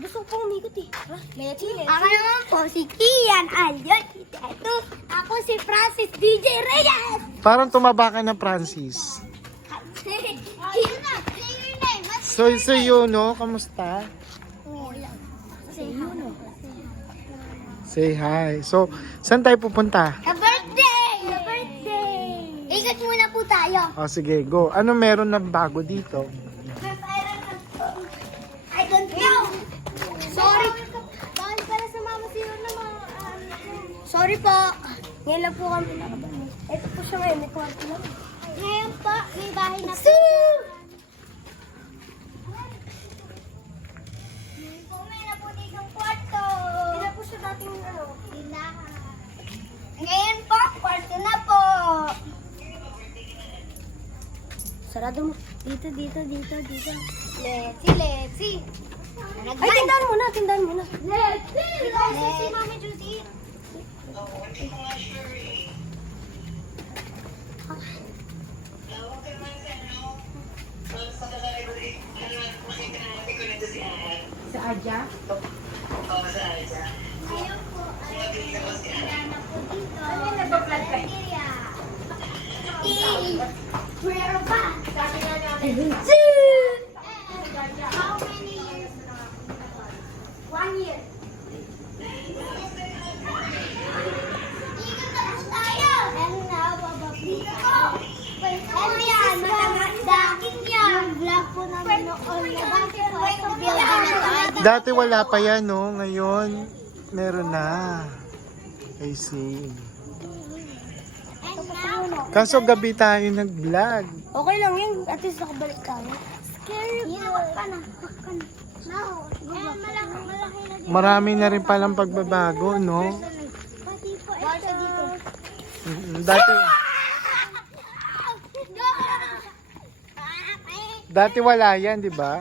Gusto ko pang umikot eh. Let's see. Ako naman po si Kian Alyon. Ito, ako si Francis DJ Reyes. Parang tumaba ka na, Francis. So yun, no? Kamusta? Say hi. So, saan tayo pupunta? Ka birthday! Ka birthday! Ikot muna po tayo. O, sige, go. Ano meron na bago dito? I don't know. Sorry. Bawal pala sa mama sila na mga... Sorry po. Ngayon lang po kami nakabalik. Ito po siya ngayon, may kwarto lang. Ngayon po, may bahay na po. May na po ditong kwarto. Hindi na po siya dating ano. Ngayon po, kwarto na po. Sarado mo. Dito. Let's see. Ay, tindahan muna, tindahan muna. Let's see. Si Mami Judy. Sa Adja? Ngayon po, wala na po dito. Ano yung nagpa-vlog ka? Meron pa. Sabi nga namin. How many years? 1 year. Ikot na po tayo. And now, dito po. And yan, dating yan. Yung vlog po namin noon. Bakit po ito building na to? Dati wala pa yan, no? Ngayon, meron na. I see. And now, Kaso gabi tayo nag-vlog. Okay lang yun. At least nakabalik tayo. scary po. Wag ka na. No. Malaki na din. Marami na rin palang pagbabago, no? Pati po ito. Dito. Dati wala yan, di ba?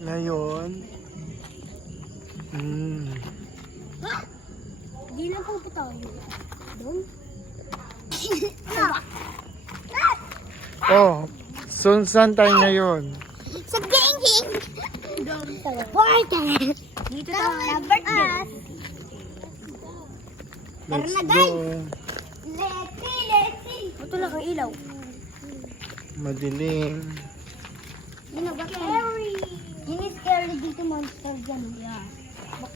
Ngayon. Hindi lang po tayo. Doon? Oh, so saan tayo ngayon? Sa ganging. Important. Dito tayo. Number us. Let's na, go. guys. Let's see. Ito lang ang ilaw. Madilim. Scary. Yun is scary dito monster dyan. Yeah.